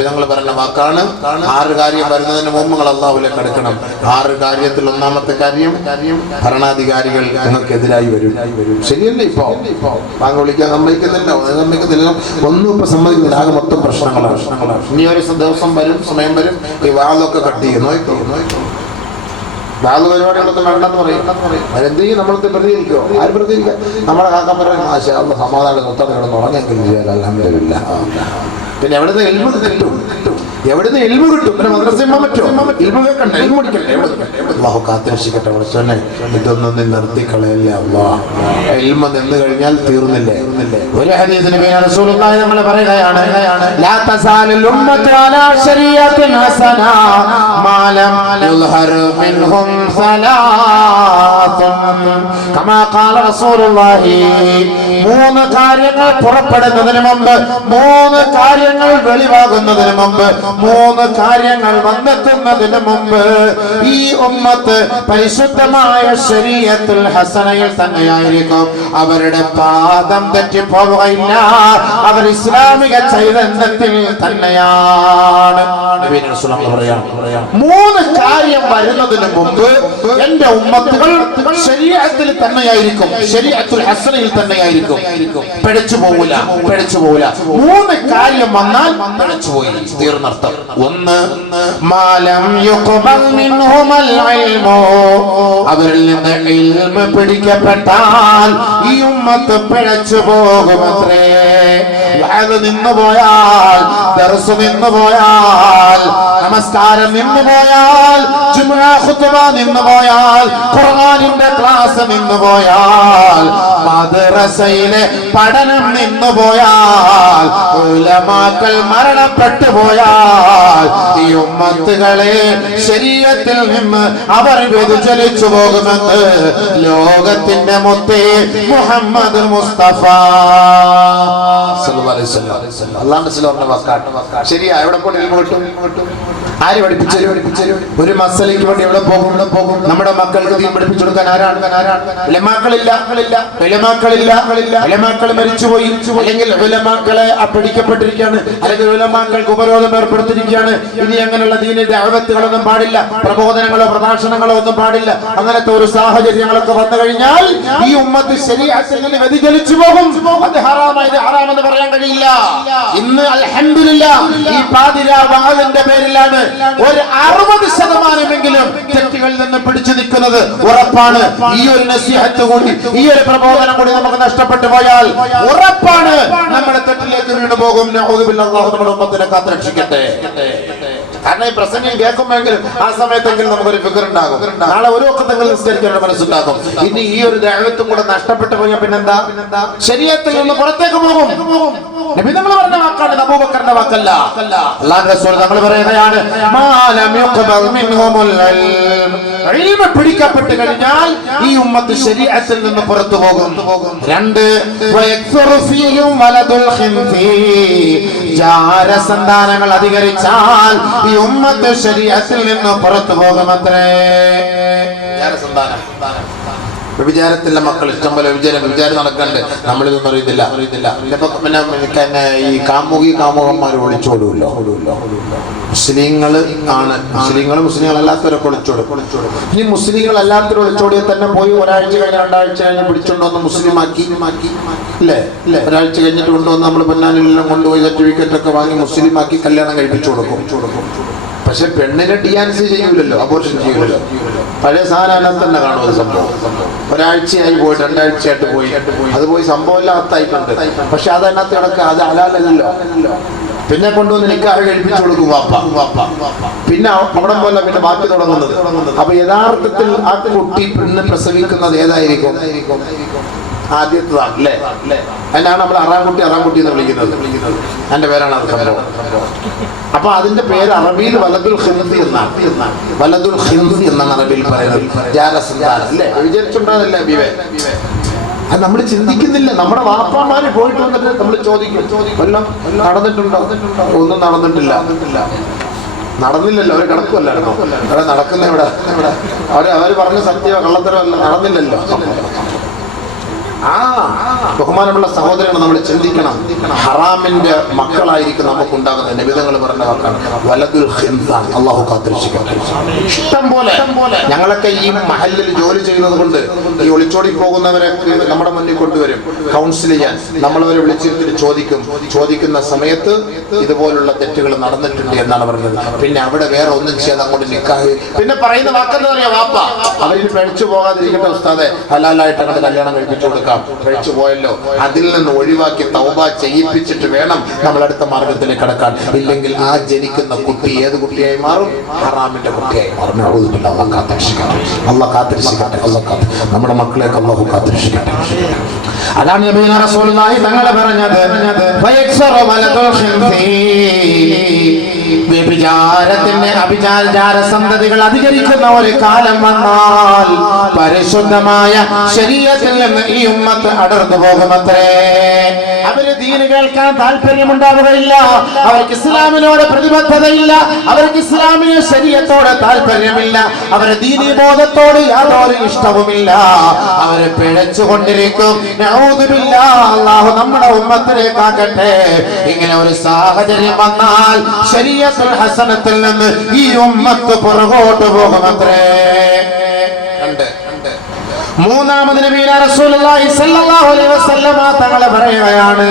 നബിതങ്ങൾ പറഞ്ഞ വാക്കാണ്, 6 കാര്യം വരുന്നതിന് മുമ്പ് നിങ്ങൾ അള്ളാഹുവിലേക്ക് അടുക്കണം. 6 കാര്യത്തിൽ ഒന്നാമത്തെ കാര്യം, ഭരണാധികാരികൾ നിങ്ങൾക്കെതിരായി വരും. ശരിയല്ലേ? ഇപ്പൊ ബാങ്ക് വിളിക്കാൻ സമ്മതിക്കുന്നില്ല, ഒന്നും ഇപ്പൊ സമ്മതിക്കുന്നില്ല. ആകെ മൊത്തം പ്രശ്നങ്ങളാണ്. ഇനി ഒരു ദിവസം വരും, സമയം വരും, ഈ വാളൊക്കെ കട്ട് ചെയ്യും. നോക്കോ വാള് പരിപാടികളൊന്നും വേണ്ടെന്ന് പറയും. അതെന്ത് ചെയ്യും? നമ്മളത് പ്രതികരിക്കുമോ? ആര് പ്രതികരിക്കുക? നമ്മുടെ കാക്കാൻ പറയും സമാധാനം മൊത്തം കിടന്ന് ഉറങ്ങെങ്കിലും ചെയ്യാൻ അൽഹംദുലില്ലാ. പിന്നെ എവിടുന്ന് എൽമ കിട്ടും? എവിടുന്ന് എൽമ കിട്ടും? പിന്നെ മദ്രസ പറ്റുമോ? എൽമ കേൾക്കണ്ട, എൽമ പഠിക്കണ്ടേ? അള്ളാഹു കാത്തുരക്ഷിക്കട്ടെ. പക്ഷേ ഇതൊന്നും നീ നിർത്തിക്കളയല്ലേ അള്ളാഹ്. എൽമ നിന്ന് കഴിഞ്ഞാൽ തീർന്നില്ലേ? ഒരു ഹദീസിന് റസൂലുള്ളാഹി നമ്മൾ പറയുകയാണ്, ലാ തസാലുൽ ഉമ്മത്തു അലാ ശരീഅത്തിൻ ഹസന മാ ലം യുൽഹർ മിൻഹും സലാത്തുൻ കമാ ഖാല റസൂലുള്ളാഹി. 3 കാര്യങ്ങൾ പുറപ്പെടുന്നതിന് മുമ്പ്, 3 കാര്യങ്ങൾ വെളിവാകുന്നതിന് മുമ്പ്, 3 കാര്യങ്ങൾ വന്നെത്തുന്നതിന് മുമ്പ് ഈ ഉമ്മത്ത് പരിശുദ്ധമായ ശരീഅത്തുൽ ഹസനയിൽ തന്നെയായിരിക്കും. അവരുടെ പാദം തെറ്റിപ്പോവുകയില്ല. അവർ ഇസ്ലാമിക ചൈതന്യത്തിൽ തന്നെയാണ്. 3 കാര്യം വരുന്നതിന് മുമ്പ് എന്റെ ഉമ്മത്തുകൾ ശരീഅത്തിൽ തന്നെയായിരിക്കും, ശരീഅത്തുൽ ഹസനയിൽ തന്നെയായിരിക്കും. പിഴച്ചു പോവില്ല. 3 കാര്യം വന്നാൽ പിഴച്ചുപോയി, തീർന്നർത്ഥം. 1, മാലം യുഖ്ബൽ മിൻഹുൽ ഇൽമു. അവരിൽ നിന്ന് ഇൽമ പിടിക്കപ്പെട്ടാൽ ഈ ഉമ്മത്ത് പിഴച്ചു പോകുമത്രേ. വഅദ് നിന്നു പോയാൽ, ദർസ് നിന്നു പോയാൽ, നമസ്കാരം നിന്നു പോയാൽ, ജുമുഅ ഖുത്ബ നിന്നു പോയാൽ, ഖുർആനിന്റെ ക്ലാസ് നിന്നു പോയാൽ, മദ്രസയിലെ പഠനം നിന്നു പോയാൽ, ഉലമാക്കൾ മരണപ്പെട്ടു പോയാൽ ഈ ഉമ്മത്തുകളെ ശരീഅത്തിൽ നിന്ന് അവർ വ്യതിചലിച്ചു പോകുമെന്ന് ലോകത്തിന്റെ മുത്തേ മുഹമ്മദ് മുസ്തഫ സല്ലല്ലാഹു അലൈഹി വസല്ലം. അല്ലാഹുവിന്റെ റസൂലിന്റെ വാക്കാണ്. ശരിയാ? എവിടെ കൊണ്ട് ഇൽമു കിട്ടും? ആര് പഠിപ്പിച്ചു? ഒരു മസലയ്ക്ക് വേണ്ടി എവിടെ പോകും? നമ്മുടെ മക്കൾക്ക് ദീൻ പഠിപ്പിച്ചു കൊടുക്കാൻ ആരാണ്? ഉലമാക്കളില്ല. ഉലമാക്കൾ മരിച്ചുപോയി, അല്ലെങ്കിൽ ഉലമാക്കളെ പിടിക്കപ്പെട്ടിരിക്കുകയാണ്, അല്ലെങ്കിൽ ഉലമാക്കൾക്ക് ഉപരോധം ഏർപ്പെടുത്തിയിരിക്കുകയാണ്. ഇനി അങ്ങനെയുള്ള ദീനിന്റെ ദഅവത്തുകളൊന്നും പാടില്ല, പ്രബോധനങ്ങളോ പ്രഭാഷണങ്ങളോ ഒന്നും പാടില്ല. അങ്ങനത്തെ ഒരു സാഹചര്യങ്ങളൊക്കെ വന്നു കഴിഞ്ഞാൽ ഈ ഉമ്മത്ത് ശരീഅത്തിൽ നിന്ന് വ്യതിചലിച്ചു പോകും. അത് ഹറാമാണ്, ഇത് ഹറാമെന്ന് പറയാൻ കഴിയില്ല. ഇന്ന് അൽഹംദുലില്ലാഹ് ഈ പാതിരാ വാളിന്റെ പേരിലാണ് ഒരു 60% തെറ്റുകളിൽ നിന്ന് പിടിച്ചു നിൽക്കുന്നത്. ഉറപ്പാണ്. ഈ ഒരു നസീഹത്ത് കൂടി, ഈ ഒരു പ്രബോധനം കൂടി നമുക്ക് നഷ്ടപ്പെട്ടു പോയാൽ ഉറപ്പാണ് നമ്മുടെ തെറ്റിലേക്ക് വീണു പോകും. നഊദുബില്ലാഹ്. അല്ലാഹു നമ്മുടെ ഉമ്മത്തിനെ കാത്തുരക്ഷിക്കട്ടെ. കാരണം ഈ പ്രസംഗം കേൾക്കുമ്പോഴെങ്കിലും ആ സമയത്തെങ്കിലും നമുക്കൊരു ഫിക്ർ ഉണ്ടാകും. നാളെ ഒരു വഖത്തെങ്കിലും നിസ്കരിക്കാനുള്ള മനസ്സുണ്ടാകും. ഇനി ഈ ഒരു ദഅവത്തും കൂടെ നഷ്ടപ്പെട്ടു പോയാൽ പിന്നെന്താ? ശരീഅത്തിൽ നിന്ന് പുറത്തേക്ക് പോകും. നബി തങ്ങൾ പറഞ്ഞ വാക്കാണ്, അബൂബക്കറിന്റെ വാക്കല്ല. അല്ലാഹുവിന്റെ റസൂൽ തങ്ങൾ പറയുകയാണ്, മാലം യുഖ്ബൽ മിൻഹുൽ ഇൽം. ഇൽമ പിടിക്കപ്പെട്ട് കഴിഞ്ഞാൽ ഈ ഉമ്മത്ത് ശരീഅത്തിൽ നിന്ന് പുറത്തു പോകും. 2, വയക്സുറു ഫീഹിം വലദുൽ ഖിൻസീർ. ജാരസന്താനങ്ങൾ അധികരിച്ചാൽ ഈ ഉമ്മത്ത് ശരീഅത്തിൽ നിന്ന് പുറത്തു പോകുമത്രേ. ജാരസന്താനം, വ്യഭിചാരത്തിലെ മക്കൾ ഇഷ്ടം പോലെ വ്യഭിചാരം നടക്കണ്ട്. നമ്മളിതൊന്നും അറിയുന്നില്ല. പിന്നെ ഈ കാമുകന്മാർ ഒളിച്ചോടുമല്ലോ. മുസ്ലിങ്ങൾ ആണ്, മുസ്ലിങ്ങളല്ലാത്തവരൊക്കെ ഒളിച്ചോടും. ഇനി മുസ്ലിങ്ങളല്ലാത്തവർ ഒളിച്ചോടിയാൽ തന്നെ പോയി ഒരാഴ്ച കഴിഞ്ഞ് 2 ആഴ്ച കഴിഞ്ഞ് പിടിച്ചുകൊണ്ടുവന്ന് മുസ്ലിമാക്കി അല്ലേ? ഒരാഴ്ച കഴിഞ്ഞിട്ട് കൊണ്ടുവന്ന് നമ്മൾ പൊന്നാനിലെല്ലാം കൊണ്ടുപോയി സർട്ടിഫിക്കറ്റ് ഒക്കെ വാങ്ങി മുസ്ലിമാക്കി കല്യാണം കഴിപ്പിച്ചു കൊടുക്കും. പക്ഷെ പെണ്ണിനെ DNC ചെയ്യൂലല്ലോ, അബോർഷൻ ചെയ്യൂലല്ലോ. പഴയ സാധനം തന്നെ കാണും. അത് സംഭവം ഒരാഴ്ചയായി പോയി, 2 ആഴ്ചയായിട്ട് പോയി, അത് പോയി സംഭവം അത്തായിട്ടുണ്ട്. പക്ഷെ അതിനകത്ത് കിടക്കുക, അത് ഹലാലല്ലോ. പിന്നെ കൊണ്ടുവന്ന് നിക്കാഹ് കഴിപ്പിച്ചു കൊടുക്കും വാപ്പ. പിന്നെ അവിടെ പോലെ പിന്നെ ബാക്കി തുടങ്ങുന്നത്. അപ്പൊ യഥാർത്ഥത്തിൽ ആ കുട്ടി പെണ്ണ് പ്രസവിക്കുന്നത് ഏതായിരിക്കും? ആദ്യത്തതാണ് അല്ലേ? അതിനാണ് നമ്മൾ അറാംകുട്ടി എന്ന് വിളിക്കുന്നത്. എന്റെ പേരാണ് അത് സംഭവം. അപ്പൊ അതിന്റെ പേര് അറബിയിൽ വലദുൽ ഖിൻസി എന്നാണ്. വലദുൽ ഖിൻസി എന്നാണ് അറബിയിൽ പറയുന്നത്. ജാരസന്താനം അല്ലേ? വിചാരിച്ചുണ്ടാകുന്നില്ല ബിവേ. അത് നമ്മൾ ചിന്തിക്കുന്നില്ല. നമ്മുടെ വാപ്പാമാര് പോയിട്ട് വന്നിട്ട് നമ്മൾ ചോദിക്കും, എല്ലാം നടന്നിട്ടുണ്ടോ? ഒന്നും നടന്നില്ലല്ലോ. അവർ കിടക്കുമല്ലായിരുന്നോ? അവിടെ നടക്കുന്ന ഇവിടെ അവര് പറഞ്ഞ സത്യമോ കള്ളത്തരമല്ല, നടന്നില്ലല്ലോ. ബഹുമാനമുള്ള സഹോദരങ്ങൾ, നമ്മൾ ചിന്തിക്കണം. ഹറാമിന്റെ മക്കളായിരിക്കും നമുക്കുണ്ടാകുന്നത്. നബിതങ്ങൾ പറഞ്ഞ വാക്കാണ് വലദുൽ ഖിൻസാൻ. അല്ലാഹു കാത്തിരക്ഷിക്കട്ടെ. ഇഷ്ടം പോലെ ഞങ്ങളൊക്കെ ഈ മഹല്ലിൽ ജോലി ചെയ്യുന്നത് കൊണ്ട് ഈ ഒളിച്ചോടി പോകുന്നവരെ നമ്മുടെ മുന്നിൽ കൊണ്ടുവരും കൗൺസിൽ ചെയ്യാൻ. നമ്മളവരെ വിളിച്ചിട്ട് ചോദിക്കുന്ന സമയത്ത് ഇതുപോലുള്ള തെറ്റുകൾ നടന്നിട്ടുണ്ട് എന്നാണ് പറയുന്നത്. പിന്നെ അവിടെ വേറെ ഒന്നും ചെയ്യാതെ അങ്ങോട്ട് നിക്കാഹ്. പിന്നെ പറയുന്ന വാക്കെന്താ പറയാ, വാപ്പ അവരിൽ പഴിച്ചു പോകാതിരിക്കട്ടെ ഉസ്താദെ, ഹലാലായിട്ട് അങ്ങോട്ട് കല്യാണം കഴിപ്പിച്ചു കൊടുക്കാം. പഴിച്ചു പോയല്ലോ, അതിൽ നിന്ന് ഒഴിവാക്കി തൗബ ചെയ്യിപ്പിച്ചിട്ട് വേണം നമ്മൾ അടുത്ത മാർഗത്തിലേക്ക് കടക്കാൻ. ഇല്ലെങ്കിൽ ആ ജനിക്കുന്ന കുട്ടി ഏത് കുട്ടിയായി മാറും? ഹറാമിന്റെ കുട്ടിയായി മാറും. അള്ളാഹു കാത്തിരക്ഷിക്കട്ടെ. അള്ളാഹു കാത്തിരക്ഷിക്കട്ടെ. നമ്മുടെ മക്കളെയൊക്കെ അള്ളാഹു കാത്തിരക്ഷിക്കട്ടെ. അതാണ് നബിയുനാ റസൂലുള്ളാഹി തങ്ങളെ പറഞ്ഞത്. വ്യഭിചാരത്തിന്റെ അഭിചാര സന്തതികൾ അധികരിക്കുന്ന ഒരു കാലം വന്നാൽ പരിശുദ്ധമായ ശരീഅത്തിൽ നിന്ന് ഈ ഉമ്മത്ത് അടർന്നു പോകുമത്രേ. അവര് ദീന് കേൾക്കാൻ താല്പര്യമുണ്ടാവുകയില്ല, അവർക്ക് ഇസ്ലാമിനോട് പ്രതിബദ്ധതയില്ല, അവർക്ക് ഇസ്ലാമിന് ശരീഅത്തോട് താല്പര്യമില്ല, അവരെ ദീനീ ബോധത്തോട് യാതൊരു ഇഷ്ടവുമില്ല. അവര് പിഴച്ചുകൊണ്ടിരിക്കും. അല്ലാഹു നമ്മുടെ ഉമ്മത്തിലേക്കാക്കട്ടെ. ഇങ്ങനെ ഒരു സാഹചര്യം വന്നാൽ ശരീഅത്തുൽ ഹസനത്തിൽ നിന്ന് ഈ ഉമ്മത്ത് പുറകോട്ട് പോകുമത്രേ. മൂന്നാമത് നബിയുനാ റസൂലുള്ളാഹി സ്വല്ലല്ലാഹു അലൈഹി വസല്ലമ തങ്ങൾ പറയുകയാണ്,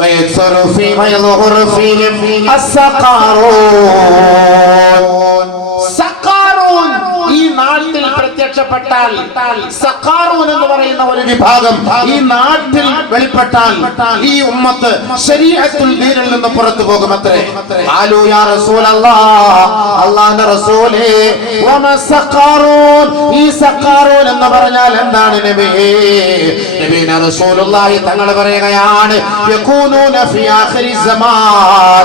വയസ്റു ഫീ വയദ്ഹുറു ഫീഹിം അസ്സഖാറൂൻ. സഖാറൂൻ ഈ നാട്ടിൽ പ്രത്യക്ഷപ്പെട്ടാൽ, സഖാറൂൻ എന്ന് പറയുന്ന ഒരു വിഭാഗം ഈ നാട്ടിൽ വെളിപ്പെട്ടാൽ ഈ ഉമ്മത്ത് ശരീഅത്തുൽ ദീനിൽ നിന്ന് പുറത്തു പോകുമത്രേ. ഖാലൂ യാ റസൂലല്ലാഹ്, അല്ലാഹുവിന്റെ റസൂലേ, വമാ സഖാറൂൻ, ഈ സഖാറൂൻ എന്ന് പറഞ്ഞാൽ എന്താണ് നബിയേ? നബിയുനാ റസൂലുള്ളാഹി തങ്ങൾ പറയുകയാണ്, യകൂനൂന ഫീ ആഖിരി സമാൻ,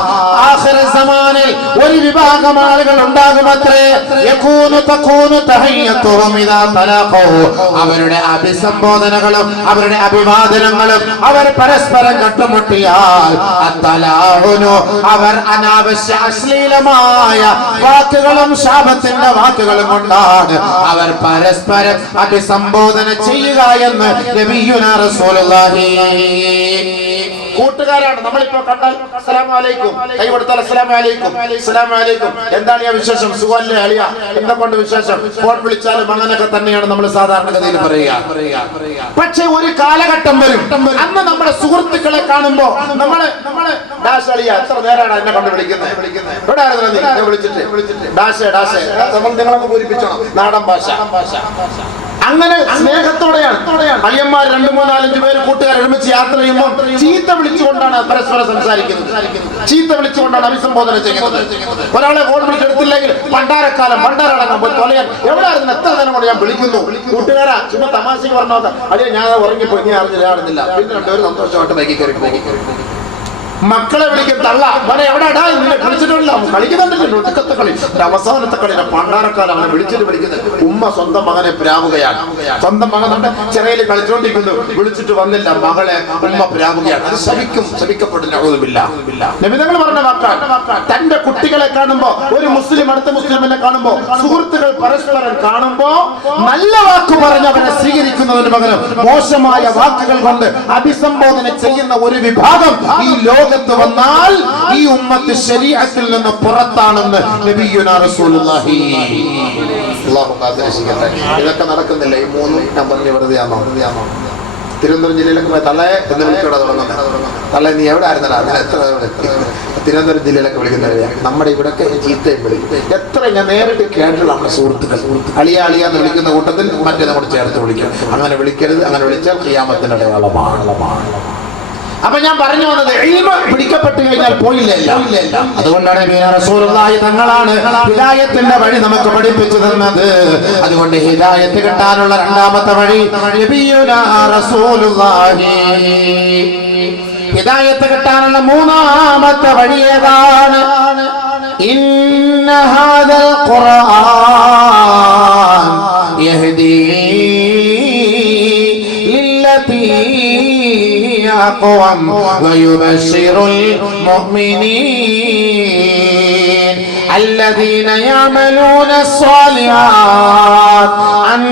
ആഖിർ സമാനിൽ ഒരു വിഭാഗം ആളുകൾ ഉണ്ടാകുമത്രേ. യകൂനു തകൂനു തഹയ്യത്തുഹും ഇദാ തലഖൂ, അവരുടെ അഭിസംബോധനകളും അവരുടെ അഭിവാദനങ്ങളും അവർ പരസ്പരം കണ്ടുമുട്ടിയാൽ അത്തലാഉനു, അവർ അനാവശ്യ അശ്ലീലമായ വാക്കുകളും ശാപത്തിന്റെ വാക്കുകളും കൊണ്ടാണ് അവർ പരസ്പരം അഭിസംബോധന ചെയ്യുക എന്ന് നബിയുനാ റസൂലുള്ളാഹി. കൂട്ടുകാരാണ് നമ്മളിപ്പോ കണ്ടാൽ അസ്സലാമു അലൈക്കും, കൈ കൊടുത്താൽ അസ്സലാമു അലൈക്കും, അസ്സലാമു അലൈക്കും, എന്താണ് ഈ വിശേഷം, സുഖല്ലേ അളിയ, എന്തൊക്കെയുണ്ട് വിശേഷം, ഫോൺ വിളിച്ചാലും അങ്ങനെയൊക്കെ തന്നെയാണ് നമ്മൾ സാധാരണഗതിയിൽ പറയുക. പക്ഷെ ഒരു കാലഘട്ടം വരും, അന്ന് നമ്മുടെ സുഹൃത്തുക്കളെ കാണുമ്പോ നമ്മള് ഡാഷ് അളിയ, എത്ര നേരാണ് എന്നെ കൊണ്ട് വിളിക്കുന്നത്, എവിടെ ആയിരുന്നു വിളിച്ചിട്ട് ഡാഷ് ഡാഷ്, നിങ്ങളൊക്കെ പൂരിപ്പിച്ചോണം നാടൻ ഭാഷ. അങ്ങനെ സ്നേഹത്തോടെയാണ് അളിയന്മാർ 2, 3, 4, 5 പേര് കൂട്ടുകാർ ഒരുമിച്ച് യാത്ര ചെയ്യുമ്പോൾ ചീത്ത വിളിച്ചുകൊണ്ടാണ് പരസ്പരം സംസാരിക്കുന്നത്, ചീത്ത വിളിച്ചുകൊണ്ടാണ് അഭിസംബോധന ചെയ്യുന്നത്. ഒരാളെ ഫോൺ വിളിച്ചെടുത്തില്ലെങ്കിൽ പണ്ടാരക്കാലം പണ്ടാരടങ്ങാൻ പോയി തൊലയാൻ എവിടെയായിരുന്നു, എത്ര നേരം കൊണ്ട് ഞാൻ വിളിക്കുന്നു, കൂട്ടുകാരാ ചുമ്മാ തമാശക്ക് പറഞ്ഞോക്കാം, അളിയ ഞാൻ ഉറങ്ങിപ്പോയി, നീ അറിഞ്ഞില്ല. പിന്നെ 2 പേര് സന്തോഷമായിട്ട് ബൈക്കിൽ കയറി. മക്കളെ വിളിക്കും, തള്ള മോനെ എവിടെടാ, നിന്നെ കളിച്ചിട്ടില്ല, കളിക്കുന്നുണ്ടല്ലോ ഒടുക്കത്തെ കളി, അവസാനത്തെ കളിയിലെ പണ്ടാരക്കാലം അവനെ വിളിക്കുന്നത്. ഉമ്മ സ്വന്തം മകനെ പ്രാവുകയാണ്, സ്വന്തം മകൻ നമ്മുടെ ചെറിയ കളിച്ചുകൊണ്ടിരിക്കുന്നു, വിളിച്ചിട്ട് വന്നില്ല, മകളെ ഉമ്മ പ്രാവുകയാണ്. അത് ശപിക്കപ്പെടുന്ന നബിതങ്ങൾ പറഞ്ഞ വാക്കാണ്. തന്റെ കുട്ടികളെ കാണുമ്പോ, ഒരു മുസ്ലിം അടുത്ത മുസ്ലിമിനെ കാണുമ്പോ, സുഹൃത്തുക്കൾ പരസ്പരം കാണുമ്പോ നല്ല വാക്ക് പറഞ്ഞ് അവരെ സ്വീകരിക്കുന്നതിന് പകരം മോശമായ വാക്കുകൾ കൊണ്ട് അഭിസംബോധന ചെയ്യുന്ന ഒരു വിഭാഗം ഈ ലോകത്ത് വന്നാൽ ഈ ഉമ്മത്ത് ശരീഅത്തിൽ നിന്ന് പുറത്താണെന്ന് നബിയുനാ റസൂലുള്ളാഹി. അല്ലാഹു കാത്തിരക്ഷിക്കട്ടെ. ഇതൊക്കെ നടക്കുന്നില്ല. ഈ 3 ഞാൻ പറഞ്ഞ വെറുതെയാണോ? തിരുവനന്തപുരം ജില്ലയിലൊക്കെ തള്ളേ എന്ന് വിളിച്ചോടെ തുടങ്ങുന്നത്. തള്ളേ നീ എവിടെ ആയിരുന്നടാ, ഞാൻ എത്ര തിരുവനന്തപുരം ജില്ലയിലൊക്കെ വിളിക്കുന്നവരെയാണ്. നമ്മുടെ ഇവിടെയൊക്കെ ചീത്തയും വിളിക്കും. എത്ര ഞാൻ നേരിട്ട് കേട്ടിട്ടുള്ള നമ്മുടെ സുഹൃത്തുക്കൾ അളിയ എന്ന് വിളിക്കുന്ന കൂട്ടത്തിൽ മറ്റേ നമ്മൾ ചേർത്ത് വിളിക്കും. അങ്ങനെ വിളിക്കരുത്, അങ്ങനെ വിളിച്ചാൽ ഖിയാമത്തിന്റെ അടയാളമാണ്. അപ്പൊ ഞാൻ പറഞ്ഞു വന്നത്, ഇൽമ പിടിക്കപ്പെട്ടു കഴിഞ്ഞാൽ പോയില്ല. അതുകൊണ്ടാണ് നബിയുനാ റസൂലുള്ളാഹി തങ്ങളാണ് ഹിദായത്തിന്റെ വഴി നമുക്ക് പഠിപ്പിച്ചു തന്നത്. അതുകൊണ്ട് ഹിദായത്ത് കിട്ടാനുള്ള രണ്ടാമത്തെ വഴി നബിയുനാ റസൂലുള്ളാഹി. ഹിദായത്ത് കിട്ടാനുള്ള മൂന്നാമത്തെ വഴി ഏതാണ്? ഇന്ന ഹാദൽ ഖുർആൻ യഹ്ദീ ലില്ലതീ أقوم ويبشر المؤمنين الذين يعملون الصالحات أن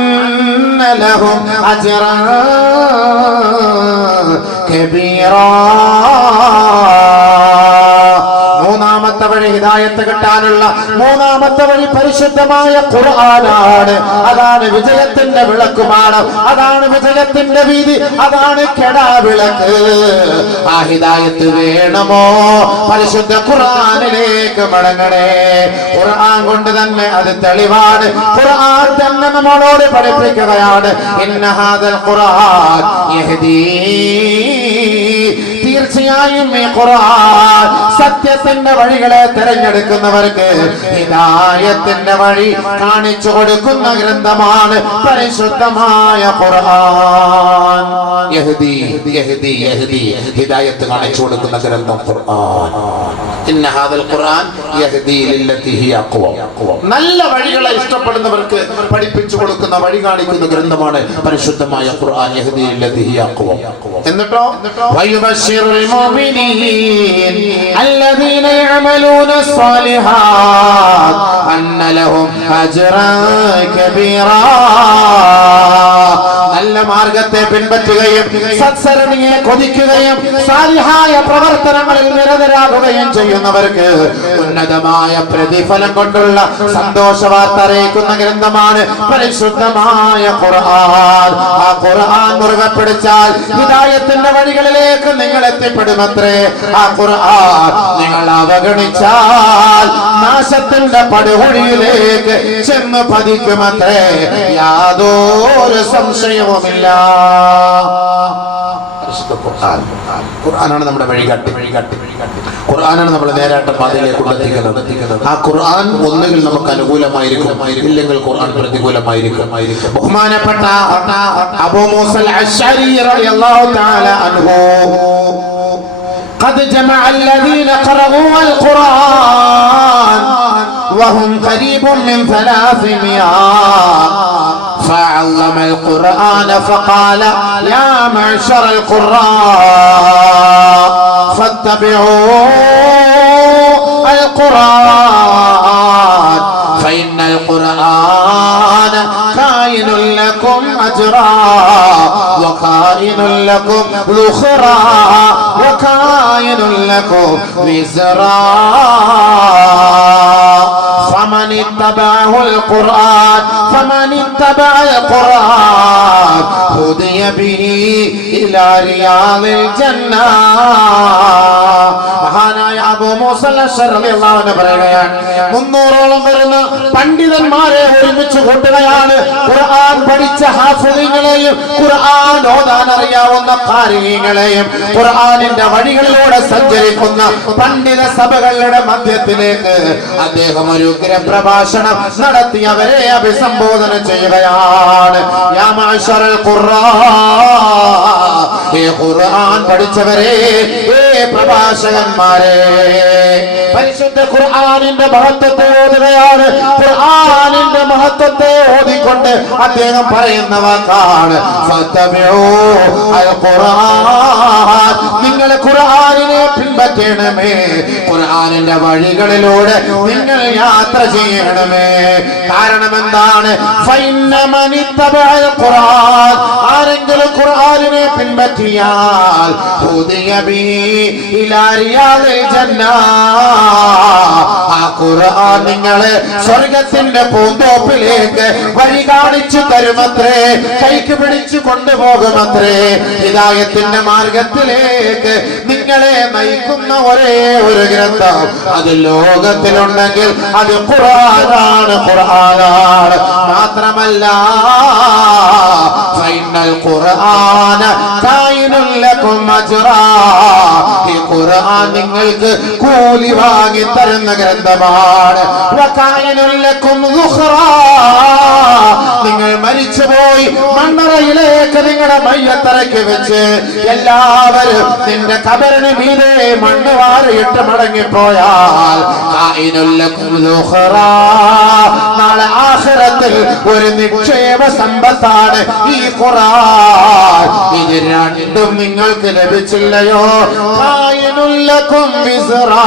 لهم أجرا كبيرا. മൂന്നാമത്തെ വഴി ഹിദായത്ത് കിട്ടാനുള്ള മൂന്നാമത്തെ വഴി പരിശുദ്ധമായ ഖുർആനാണ്. അതാണ് വിജയത്തിന്റെ വിളക്കുമാണ്, അതാണ് വിജയത്തിന്റെ വീതി, അതാണ് കെടാവിളക്ക്. ആ ഹിദായത്ത് വേണമോ? പരിശുദ്ധ ഖുർആനിലേക്ക് മടങ്ങണേ. ഖുർആൻ കൊണ്ട് തന്നെ അത് തെളിവാണ്. ഖുർആൻ തന്നെ നമ്മളോട് പഠിപ്പിക്കുകയാണ്, ഇന്ന ഹാദൽ ഖുർആൻ യഹ്ദീ. തീർച്ചയായും ഈ ഖുർആൻ സത്യത്തിന്റെ വഴികളെ തിരഞ്ഞെടുക്കുന്നവർക്ക് ഹിദായത്തിന്റെ വഴി കാണിച്ചു കൊടുക്കുന്ന ഗ്രന്ഥമാണ് പരിശുദ്ധമായ ഖുർആൻ. യഹ്ദി യഹ്ദി യഹ്ദി, ഹിദായത്ത് കാണിച്ചു കൊടുക്കുന്ന ഗ്രന്ഥം ഖുർആൻ. ഇന്ന ഹാദൽ ഖുർആൻ യഹ്ദി ലില്ലതി ഹിയ അഖ്വം. നല്ല വഴികളെ ഇഷ്ടപ്പെടുന്നവർക്ക് പഠിപ്പിച്ചു കൊടുക്കുന്ന വഴി കാണിക്കുന്ന ഗ്രന്ഥമാണ് പരിശുദ്ധമായ ഖുർആൻ. യഹ്ദി ലില്ലതി ഹിയ അഖ്വം. എന്നിട്ടോ വയുബശ്ശിറുൽ മുഅ്മിനീൻ الذين يعملون الصالحات أن لهم أجرا كبيرا. നല്ല മാർഗത്തെ പിൻപറ്റുകയും സത്സരണിയെ കൊതിക്കുകയും സാലിഹായ പ്രവർത്തനങ്ങളിൽ നിരതരാകുകയും ചെയ്യുന്നവർക്ക് ഉന്നതമായ പ്രതിഫലം കൊണ്ടുള്ള സന്തോഷ വാർത്ത അറിയിക്കുന്ന ഗ്രന്ഥമാണ് പരിശുദ്ധമായ ഖുർആൻ. ആ ഖുർആൻ മുറുകെ പിടിച്ചാൽ ഹിദായത്തിന്റെ വഴികളിലേക്ക് നിങ്ങൾ എത്തിപ്പെടുമത്രേ. ആ ഖുർആൻ നിങ്ങൾ അവഗണിച്ചാൽ നാശത്തിന്റെ പടുകുഴിയിലേക്ക് ചെന്ന് പതിക്കുമത്രേ. യാതൊരു സംശയവുമില്ല. ഖുർആനാണ് നമ്മുടെ വഴികാട്ടി. ഖുർആനാണ് നമ്മളെ നേരാട്ട പാതയിലേക്ക് എത്തിക്കുന്നത്. ആ ഖുർആൻ ഒന്നുകിൽ നമുക്ക് അനുകൂലമായിരിക്കും, ഇല്ലെങ്കിൽ ഖുർആൻ പ്രതികൂലമായിരിക്കും. ബഹുമാനപ്പെട്ട അബൂ മൂസൽ അശ്അരി റളിയല്ലാഹു തആല അൻഹു قد جمع الذين قرأوا القرآن وهم قريب من 300 فعلم القرآن فقال يا معشر القراء فاتبعوا القرآن فإن القرآن كائن لكم أجرا وكائن لكم ذخرا وكائن لكم وزرا فمن اتبعه القرآن هدي به إلى رياض الجنة. മഹാനായ അബൂ മൂസ അശ്അരി റളിയല്ലാഹു അൻഹു പറയുകയാണ്, 300ഓളം വരുന്ന പണ്ഡിതന്മാരെ ഒരുമിച്ച് കൂട്ടുകയാണ്. ഖുർആൻ പഠിച്ച ഹാഫിളീങ്ങളെയും ഖുർആൻ ഓതാൻ അറിയാവുന്ന ഖാരിഈങ്ങളെയും ഖുർആനിന്റെ വഴികളിലൂടെ സഞ്ചരിക്കുന്ന പണ്ഡിത സഭകളുടെ മധ്യത്തിലേക്ക് അദ്ദേഹം ഒരു പ്രഭാഷണം നടത്തി അവരെ അഭിസംബോധന ചെയ്യുകയാണ്. യാ മഅ്ശറൽ ഖുർആൻ, ഈ ഖുർആൻ പഠിച്ചവരെ, ഈ പ്രഭാഷകന്മാരെ, പരിശുദ്ധ ഖുർആനിന്റെ മഹത്വത്തെ ഓതുകയാണ്. ഖുർആനിന്റെ മഹത്വത്തെ ഓതിക്കൊണ്ട് അദ്ദേഹം പറയുന്ന വാക്കാണ് ഫത്തബിഉ അൽ ഖുർആൻ. നിങ്ങൾ ഖുർആനിനെ പിൻപറ്റണമേ, ഖുർആനിന്റെ വഴികളിലൂടെ നിങ്ങൾ യാത്ര ചെയ്യണമേ. കാരണം എന്താണ്? ഫഇന്ന മൻ ഇത്തബഅൽ ഖുർആൻ, ആരെങ്കിലും ഖുർആനിനെ പിൻപറ്റിയാൽ ഹുദിയ ബിഹി ഇലാ റിയാദിൽ ജന്ന, ആ ഖുർആൻ നിങ്ങളെ സ്വർഗ്ഗത്തിന്റെ പൂന്തോപ്പിലേക്ക് വഴി കാണിച്ചു തരുമത്രേ, കൈക്ക് പിടിച്ചു കൊണ്ടുപോകുമത്രേ. ഹിദായത്തിന്റെ മാർഗത്തിലേക്ക് നിങ്ങളെ നയിക്കുന്ന ഒരേ ഒരു ഗ്രന്ഥം അത് ലോകത്തിലുണ്ടെങ്കിൽ അത് ഖുർആനാണ്. ഖുർആനാണ് മാത്രമല്ല, ഫൈനൽ ഖുർആന കായിനുൽ ലക്കും അജ്റാ, ഈ ഖുർആൻ നിങ്ങൾക്ക് കൂലി വാങ്ങി തരുന്ന ഗ്രന്ഥമാണ്. വകായിനുൽ ലക്കും ദുഖ്റാ, നിങ്ങൾ മരിച്ചുപോയി മണ്ണറയിലേക്ക് നിങ്ങളുടെ മയ്യത്തറയ്ക്ക് വെച്ച് എല്ലാവരും നിന്റെ കബറിന് മീതെ മണ്ണ് വാരിയിട്ട് മടങ്ങിപ്പോയാൽ കായിനുൽ ലക്കും ദുഖ്റാ, നാളെ ആഖിറത്തിൽ ഒരു നിക്ഷേപ സമ്പത്താണ് ഈ ഖുർആൻ. ഇത് രണ്ടും നിങ്ങൾക്ക് ലഭിച്ചില്ലയോ? കായിനുൽ ലക്കും വിസ്റാ,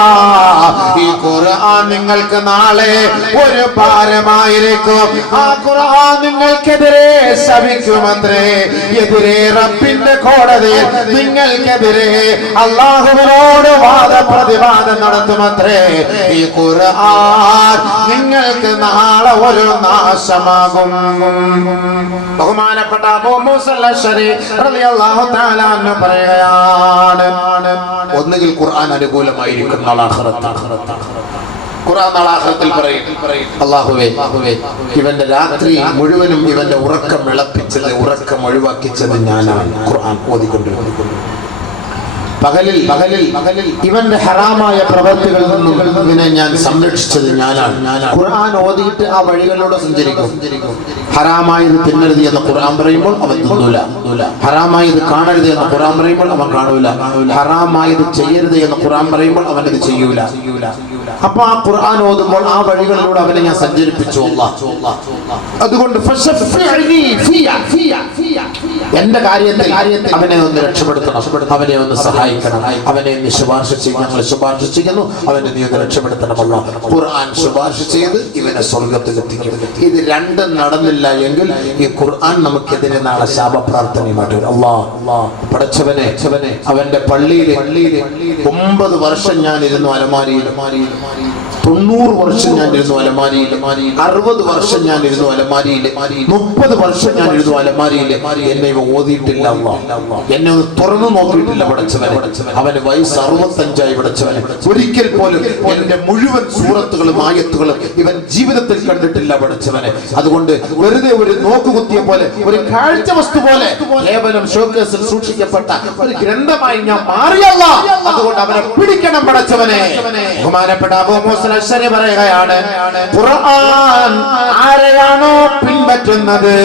ഈ ഖുർആൻ നിങ്ങൾക്ക് നാളെ ഒരു ഭാരമായിരിക്കും. ആ ഖുർആൻ നിങ്ങൾക്കെതിരെ ശപിക്കുമത്രേ. എതിരെ റബ്ബിന്റെ കോടതിയിൽ നിങ്ങൾക്കെതിരെ അല്ലാഹുവിനോട് വാദപ്രതിവാദം നടത്തുമത്രേ. ഈ ഖുർആൻ നിങ്ങൾക്ക് നാളെ ഒരു നാശമാകും. ബഹുമാനപ്പെട്ട അബൂ മൂസ അൽ-അശ്അരി റളിയല്ലാഹു തആല അൻഹു പറയുകയാണ്, ഒന്നുകിൽ ഖുർആൻ അനുകൂലമായിരിക്കും നാളെ ആഖിറത്തിൽ. ഖുർആൻ നാളെ ആഖിറത്തിൽ പറയും, അല്ലാഹുവേ ഇവന്റെ രാത്രി മുഴുവനും ഇവന്റെ ഉറക്കം ഇളപ്പിച്ചത്, ഉറക്കം ഒഴിവാക്കിച്ചത് ഞാനാണ്. ഖുർആൻ ഓതിക്കൊണ്ടിരിക്കുന്നു. പകലിൽ ഇവന്റെ ഹറാമായ പ്രവൃത്തികളിൽ നിന്നും ഇവനെ ഞാൻ സംരക്ഷിച്ചത് ഞാനാണ്. ഖുർആൻ ഓതിയിട്ട് ആ വഴികളിലൂടെ സഞ്ചരിക്കും. ഹറാമായത് തിന്നരുത് എന്ന് ഖുർആൻ പറയുമ്പോൾ അവൻ തിന്നൂല. ഹറാമായത് കാണരുത് എന്ന് ഖുർആൻ പറയുമ്പോൾ അവൻ കാണൂല. ഹറാമായത് ചെയ്യരുത് എന്ന് ഖുർആൻ പറയുമ്പോൾ അവനത് ചെയ്യൂല. അപ്പൊ ആ ഖുർആൻ ഓതുമ്പോൾ ആ വഴികളിലൂടെ അവനെ ഞാൻ സഞ്ചരിപ്പിച്ചു. അതുകൊണ്ട് എന്റെ കാര്യത്തിൽ അവനെ ഒന്ന് രക്ഷപ്പെടുത്തണം, അവനെ ഒന്ന് സഹായിക്കണം, അവനെ ഒന്ന് ശുപാർശ ചെയ്യും. ഞങ്ങൾ ശുപാർശ ചെയ്യുന്നു, അവനെ നീ ഒന്ന് രക്ഷപ്പെടുത്തണമല്ല. ഖുർആൻ ശുപാർശ ചെയ്ത് ഇവനെ സ്വർഗത്തിലെത്തിക്കും. ഇത് രണ്ടും നടന്നില്ല എങ്കിൽ ഈ ഖുർആൻ നമുക്കെതിരെ നാളെ ശാപപ്രാർത്ഥനയുമായിട്ട് വരും. അല്ലാഹ് പടച്ചവനെ, അവന്റെ പള്ളിയിൽ 9 വർഷം ഞാൻ ഇരുന്നു അലമാരിയിൽ, 90 വർഷം ഞാൻ ഇരുന്നു അലമാരിയിൽ, 60 വർഷം ഞാൻ ഇരുന്നു അലമാരിയിൽ, 30 വർഷം ഞാൻ ഇരുന്നു അലമാരിയിൽ. എന്നെ ഇവ ഓതിയിട്ടില്ല. എന്നെ ഒന്ന് തുറന്നു നോക്കിയിട്ടില്ല പടച്ചവനെ. അവന് വയസ്സ് 65 പടച്ചവനെ. ഒരിക്കൽ പോലും എന്റെ മുഴുവൻ സൂറത്തുകളും ആയത്തുകളും ഇവൻ ജീവിതത്തിൽ കണ്ടിട്ടില്ല പടച്ചവനെ. അതുകൊണ്ട് വെറുതെ ഒരു നോക്കുകുത്തിയ പോലെ, ഒരു കാഴ്ച വസ്തു പോലെ കേവലം ഷോക്കേസിൽ സൂക്ഷിക്കപ്പെട്ട ഒരു ഗ്രന്ഥമായി ഞാൻ മാറിയല്ല. അതുകൊണ്ട് അവനെ പിടിക്കണം പടച്ചവനെ. ബഹുമാനപ്പെട്ട അബൂ മൂസ അൽ-അശ്അരി പറയുകയാണ്, ഖുർആൻ ആരെയാണോ പിൻപറ്റുന്നത്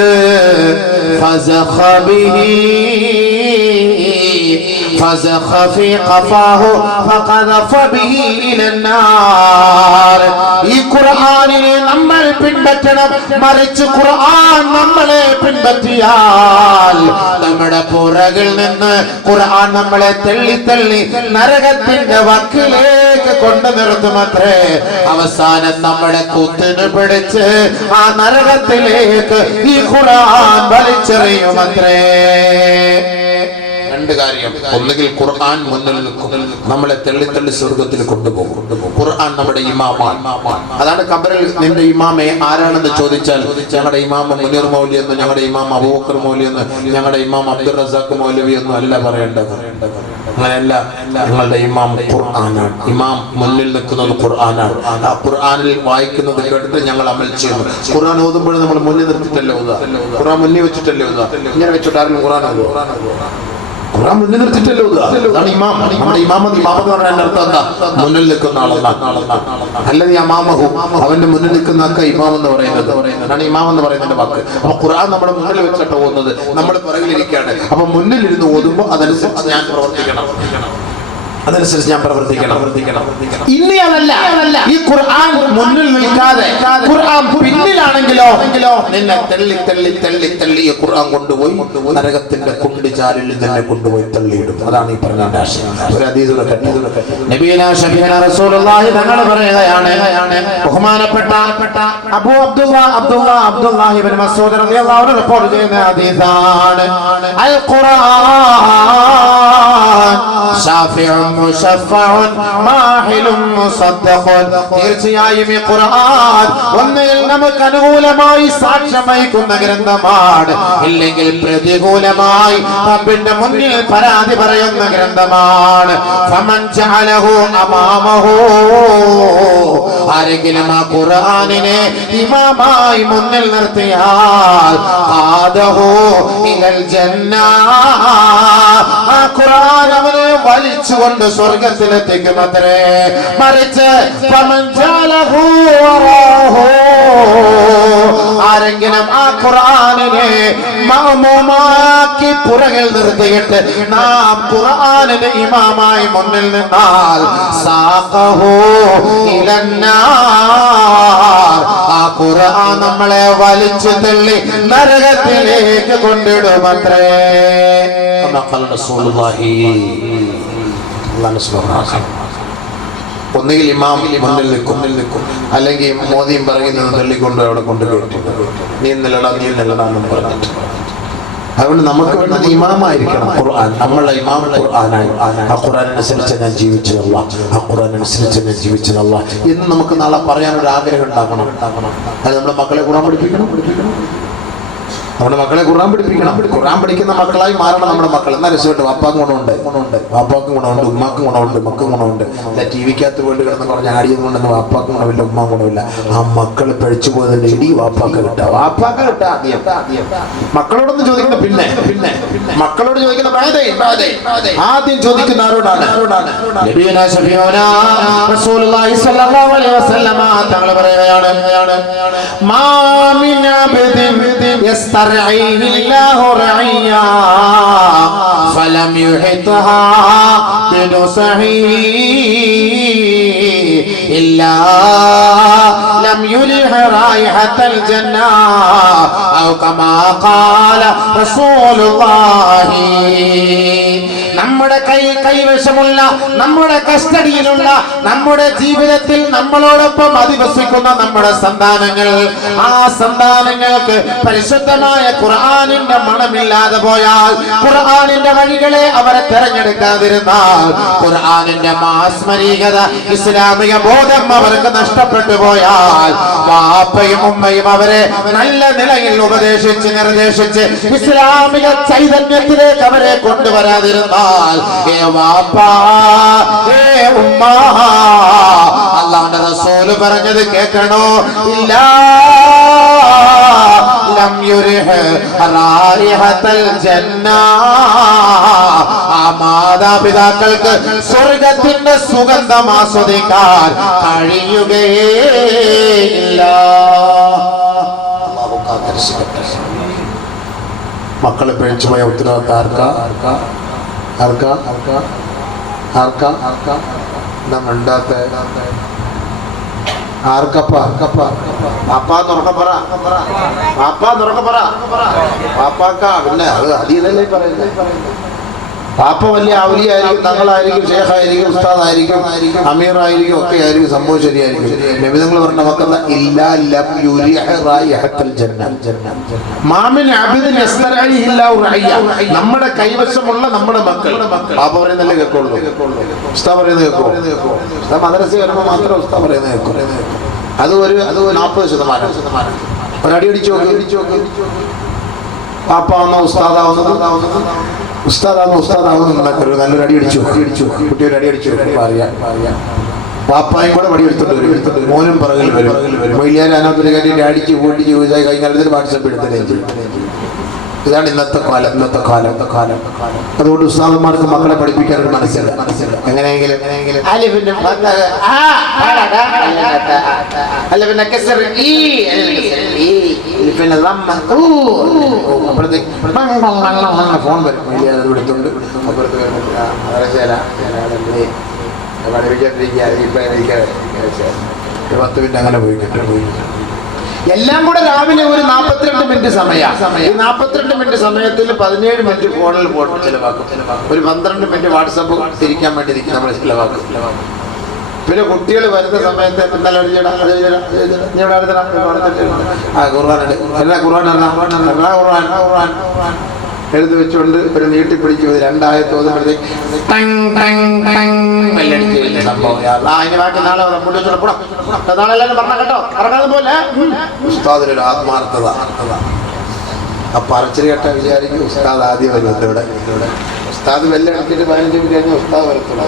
فزخ في قفاه فقذف به إلى النار. ഈ ഖുർആനിനെ നമ്മൾ പിൻപറ്റണം. മറിച്ച് ഖുർആൻ നമ്മളെ പിൻപറ്റിയാൽ നമ്മുടെ പുറകിൽ നിന്ന് ഖുർആൻ നമ്മളെ തള്ളി നരകത്തിന്റെ വക്കിലേക്ക് കൊണ്ടു നിർത്തുമത്രേ. അവസാനം നമ്മളെ കുത്തിനു പിടിച്ച് ആ നരകത്തിലേക്ക് ഈ ഖുർആൻ വലിച്ചെറിയുമത്രേ. രണ്ട് കാര്യം, ഒന്നുകിൽ ഖുർആൻ മുന്നിൽ നിൽക്കും, നമ്മളെ തള്ളി സ്വർഗത്തിൽ കൊണ്ടുപോകും. ഖുർആൻ നമ്മുടെ ഇമാമാണ്. അതാണ് ഖബറിൽ നിന്റെ ഇമാമെ ആരാണെന്ന് ചോദിച്ചാൽ ഞങ്ങളുടെ ഇമാം മുനീർ മൗലവി എന്ന്, ഞങ്ങളുടെ ഇമാം അബൂബക്കർ മൗലവി എന്ന്, ഞങ്ങളുടെ ഇമാം അബ്ദുൾ റസാഖ് മൗലവി ഒന്നും അല്ല പറയേണ്ടത്. അങ്ങനെയല്ല, ഞങ്ങളുടെ ഇമാം ഖുർആനാണ്. ഇമാം മുന്നിൽ നിൽക്കുന്നത് ഖുർആനാണ്. ആ ഖുർആനിൽ വായിക്കുന്നത് കേട്ടിട്ട് ഞങ്ങൾ അമൽ ചെയ്യുന്നു. ഖുർആൻ ഓതുമ്പോഴും നമ്മൾ മുന്നിൽ നിർത്തിയിട്ടല്ലേ ഓതുക, ഖുർആൻ മുന്നിൽ വെച്ചിട്ടല്ലേ ഓതുക. ഇങ്ങനെ വെച്ചിട്ട് ആരും ഖുർആൻ ഓതുക, ഖുർആൻ മുന്നിൽ നിർത്തിയിട്ടല്ലേ ഓതുക. അതാണ് ഇമാം. നമ്മുടെ ഇമാം എന്ന് പറഞ്ഞാൽ അർത്ഥം എന്താ? മുന്നിൽ നിൽക്കുന്ന ആളെന്നാണ്. അല്ലെങ്കിൽ അമാമഹു, അവന്റെ മുന്നിൽ നിൽക്കുന്ന ആൾക്ക് ഇമാം എന്ന് പറയുന്നത്. അതാണ് ഇമാം എന്ന് പറയുന്നതിന്റെ വാക്ക്. അപ്പൊ ഖുർആൻ നമ്മുടെ മുന്നിൽ വെച്ചിട്ട് ഓതുന്നത്, നമ്മൾ പിറകിലിരിക്കുകയാണ്. അപ്പൊ മുന്നിലിരുന്ന് ഓതുമ്പോൾ അതനുസരിച്ച് ഞാൻ പ്രവർത്തിക്കണം. ഇനി അതല്ല, ഈ ഖുർആൻ മുന്നിൽ നിൽക്കാതെ ഖുർആൻ പിന്നിലാണെങ്കിലോ നിന്നെ തള്ളി ഈ ഖുർആൻ കൊണ്ടുപോയി നരകത്തിന്റെ കുണ്ടിച്ചാലിൽ നിന്നെ കൊണ്ടുപോയി തള്ളിയിടും. അതാണ് ഈ പറഞ്ഞ ആശയം. ഒരു ഹദീസിലെ നബിയുനാ ശഫീഉനാ റസൂലുള്ളാഹി തങ്ങൾ പറയുകയാണ്, ബഹുമാനപ്പെട്ട അബൂ അബ്ദുല്ലാഹി ഇബ്നു മസ്ഊദ് റളിയല്ലാഹു അൻഹു റിപ്പോർട്ട് ചെയ്യുന്ന ഹദീസാണ്, അൽ ഖുർആൻ ശാഫിഉൻ മുശഫഉൻ മാഹിലുൻ മുസദ്ദഖുൻ. തീർച്ചയായും ഈ ഖുർആൻ ഒന്നിൽ നമുക്ക് അനുകൂലമായി സാക്ഷ്യം വഹിക്കുന്ന ഗ്രന്ഥമാണ്, ഇല്ലെങ്കിൽ പ്രതികൂലമായി റബ്ബിന്റെ മുന്നിൽ പരാതി പറയുന്ന ഗ്രന്ഥമാണ്. ഫമൻ ജഅലഹു അമാമഹു, ആരെങ്കിലും ആ ഖുർആനിനെ ഇമാമായി മുന്നിൽ നിർത്തിയാൽ ഖാദഹു ഇലൽ ജന്ന, ആ ഖുർആൻ അവനെ വലിച്ചുകൊണ്ട് സ്വർഗത്തിലെത്തിക്കുമത്രേ. മറിച്ച് ആരെങ്കിലും ആ ഖുർആനിനെ മഅ്മൂമാക്കി പുറകിൽ നിർത്തിയിട്ട് നാം ഖുർആനിനെ ഇമാമായി മുന്നിൽ നിന്നാൽ സാഖഹു ഇലന്നാർ, ആ ഖുർആൻ നമ്മളെ വലിച്ചു തള്ളി നരകത്തിലേക്ക് കൊണ്ടിടുമത്രേ. ഒന്നുകിൽ ഇമാം മുന്നിൽ നിൽക്കും, അല്ലെങ്കിൽ മോദിയും പറയുന്നത് തള്ളിക്കൊണ്ട് അവിടെ കൊണ്ട് കയറ്റി, നീ നിലടാ എന്നും പറഞ്ഞിട്ട്. അതുകൊണ്ട് നമുക്ക് വേണ്ടത് ഇമാമായിരിക്കണം ഖുർആൻ. നമ്മളെ ഇമാം ഖുർആനായി, ആ ഖുർആൻ അനുസരിച്ച് ഞാൻ ജീവിച്ചതല്ല, ആ ഖുർആൻ അനുസരിച്ച് ഞാൻ ജീവിച്ചതല്ല എന്ന് നമുക്ക് നാളെ പറയാനൊരു ആഗ്രഹം ഉണ്ടാക്കണം. അത് നമ്മുടെ മക്കളെ ഖുർആൻ പഠിപ്പിക്കണം. നമ്മുടെ മക്കളെ ഖുർആൻ പഠിപ്പിക്കണം. ഖുർആൻ പഠിക്കുന്ന മക്കളായി മാറണം നമ്മുടെ മക്കൾ. എന്നാൽ രസമായിട്ട് വാപ്പാക്കും ഗുണമുണ്ട്, വാപ്പാക്കും ഗുണമുണ്ട്, ഉമ്മാക്കും ഗുണമുണ്ട്, മക്കും ഗുണമുണ്ട്. അല്ല ടി വിക്കകത്ത് വേണ്ടി കിടന്ന് പറഞ്ഞ ആടിയും കൊണ്ടെന്ന് വാപ്പാക്കും ഗുണമില്ല, ഉമ്മാക്കും ഗുണമില്ല. ആ മക്കൾ പഴിച്ചു പോയതിന്റെ ഇടി വാപ്പാക്ക് കിട്ടുക, വാപ്പാക്ക് കിട്ടുക. മക്കളോടൊന്നും ചോദിക്കുന്ന പിന്നെ മക്കളോട് ചോദിക്കുന്ന ആദ്യം ചോദിക്കുന്ന ആരോടാണ്? തങ്ങൾ പറയുകയാണ്, يسترعيه الله رعيا فلم يحطها بنصحه إلا لم يرح رائحة الجنة أو كما قال رسول الله. നമ്മുടെ കൈവശമുള്ള, നമ്മുടെ കസ്റ്റഡിയിലുള്ള, നമ്മുടെ ജീവിതത്തിൽ നമ്മളോടൊപ്പം അധിവസിക്കുന്ന നമ്മുടെ സന്താനങ്ങൾ, ആ സന്താനങ്ങൾക്ക് പരിശുദ്ധമായ ഖുർആനിന്റെ മണമില്ലാതെ പോയാൽ, ഖുർആനിന്റെ വഴികളെ അവരെ തെരഞ്ഞെടുക്കാതിരുന്നാൽ, ഖുർആനിന്റെ മാസ്മരികത, ഇസ്ലാമിക ബോധം അവർക്ക് നഷ്ടപ്പെട്ടു പോയാൽ, വാപ്പയും ഉമ്മയും അവരെ നല്ല നിലയിൽ ഉപദേശിച്ച് നിർദ്ദേശിച്ച് ഇസ്ലാമിക ചൈതന്യത്തിലേക്ക് അവരെ കൊണ്ടുവരാതിരുന്നാൽ, അല്ലാഹുവിന്റെ റസൂല് പറഞ്ഞത് കേൾക്കണോ? ഇല്ല, ലം യുരിഹ് റായിഹത്തൽ ജന്ന. ആ മാതാപിതാക്കൾക്ക് സ്വർഗത്തിന്റെ സുഗന്ധം ആസ്വദിക്കാൻ കഴിയുകയില്ല. അല്ലാഹു കാത്തിരക്ഷിക്കട്ടെ. മക്കളെ പഴിച്ചുപോയ ഉത്തരവാദിത്തം ആർക്കാ? എന്താ മിണ്ടാത്ത? പിന്നെ അത് അതീതല്ലേ പറയുന്നത്. പാപ്പ വലിയ ഔലിയായിരിക്കും, തങ്ങളായിരിക്കും, ഷേഖായിരിക്കും, ഉസ്താദായിരിക്കും, അമീറായിരിക്കും, ഒക്കെ ആയിരിക്കും, സംഭവം ശരിയായിരിക്കും. നബി തങ്ങൾ പറഞ്ഞ മക്കള ഇല്ലാ ലം യുരിഹ് റായിഹത്തൽ ജന്ന. മാമിൻ അബ്ദിൻ യസ്തറഇഹില്ലാഹു റഅയ്യ. നമ്മുടെ കൈവശമുള്ള നമ്മുടെ മക്കൾ. പാപ്പ പറയുന്നല്ലേ കേൾക്കുള്ളൂ, ഉസ്താദ് പറയുന്നത് കേൾക്കോ? ഉസ്താദ് മദ്രസയിൽ വരുമ്പോൾ മാത്രം ഉസ്താദ് പറയുന്നത് കേൾക്കും. അത് ഒരു 40%. ഒരടി അടിച്ചു നോക്കി. പാപ്പ ആവുന്ന ഉസ്താദാവുന്ന നല്ലൊരു അടി അടിച്ചു, കുട്ടി ഒരു അടി അടിച്ചു. പാപ്പായും കൂടെ വടി എടുത്തോണ്ട് വരും, മോനും പറകിൽ വരും. മൊയ്യാൻ അതിനകത്തൊരു കാര്യം അടിച്ച് കൂട്ടി കഴിഞ്ഞാൽ വാട്സപ്പ് എടുത്തുകയും ചെയ്യും. ഇതാണ് ഇന്നത്തെ കാലം. അതുകൊണ്ട് ഉസ്താദന്മാർക്ക് മക്കളെ പഠിപ്പിക്കാൻ ഒരു മനസ്സില്ല. എങ്ങനെയെങ്കിലും ഫോൺ വരും, എടുത്തോണ്ട് അപ്പുറത്ത് പഠിപ്പിക്കാണ്ടിരിക്കുക. 10 മിനിറ്റ് അങ്ങനെ പോയി. എല്ലാം കൂടെ രാവിലെ ഒരു 42 മിനിറ്റ് സമയം. ഈ 42 മിനിറ്റ് സമയത്തിൽ 17 മിനിറ്റ് ഫോണിൽ പോയിട്ട് ചിലവാക്കും. ഒരു 12 മിനിറ്റ് വാട്സപ്പ് തിരിക്കാൻ വേണ്ടി നമ്മൾ ചിലവാക്കും. പിന്നെ കുട്ടികൾ വരുന്ന സമയത്ത് ഖുർആൻ എഴുതി വെച്ചുകൊണ്ട് ഒരു നീട്ടിപ്പിടിക്കും. 2 ആയത്ത് ഓതുമ്പോഴത്തേക്ക് ഉസ്താദിനൊരു ആത്മാർത്ഥത. ആ പറച്ചിൽ കേട്ട വിചാരിക്കും ഉസ്താദ് ആദ്യം വരുന്നത്. ഇവിടെ ഉസ്താദ് വെല്ലടിച്ചിട്ട് 15 മിനിറ്റ് കഴിഞ്ഞ് ഉസ്താദ് വരത്തുള്ളൂ.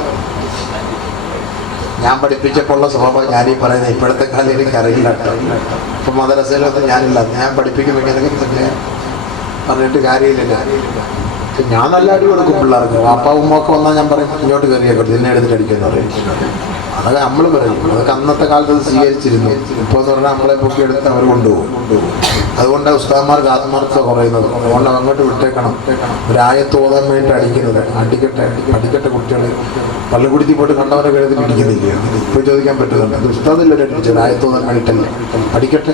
ഞാൻ പഠിപ്പിച്ചപ്പോൾ ഉള്ള സ്വഭാവം ഞാനീ പറയുന്നത്. ഇപ്പോഴത്തെ കാലം എനിക്ക് അറിയില്ല കേട്ടോ. ഇപ്പൊ മദ്രസയിലൊന്നും ഞാനില്ല. ഞാൻ പഠിപ്പിക്കുമെങ്കിൽ പറഞ്ഞിട്ട് കാര്യമില്ല. ഞാൻ നല്ല അടി കൊടുക്കും പിള്ളേർക്ക്. വാപ്പ ഉമ്മൊക്കെ വന്നാൽ ഞാൻ പറയും ഇങ്ങോട്ട് കയറിയേക്കട്ടെ, ഇതിനെ എടുത്തിട്ട് അടിക്കുന്ന പറയും. അതൊക്കെ നമ്മൾ പറയും. അതൊക്കെ അന്നത്തെ കാലത്ത് അത് സ്വീകരിച്ചിരുന്നു. ഇപ്പോൾ എന്ന് പറഞ്ഞാൽ നമ്മളെ പൊക്കിയെടുത്ത് അവർ കൊണ്ടുപോകും. അതുകൊണ്ടാണ് ഉസ്താദന്മാർക്ക് ആത്മാർത്ഥത കുറയുന്നത്. അതുകൊണ്ട് അങ്ങോട്ട് വിട്ടേക്കണം. ഒരായത്ത് ഓതാൻ വേണ്ടി അടിക്കുന്നത്. അടിക്കട്ടെ കുട്ടികൾ. പള്ളിക്കുടുത്തി പോയിട്ട് കണ്ടവരെ കഴുതി പിടിക്കുന്നില്ല. ഇപ്പോൾ ചോദിക്കാൻ പറ്റുന്നുണ്ട്. അത് ഉസ്താദില്ല അടിച്ചത്, ആയത്ത് ഓതാൻ വേണ്ടിയിട്ടല്ലേ. അടിക്കട്ടെ.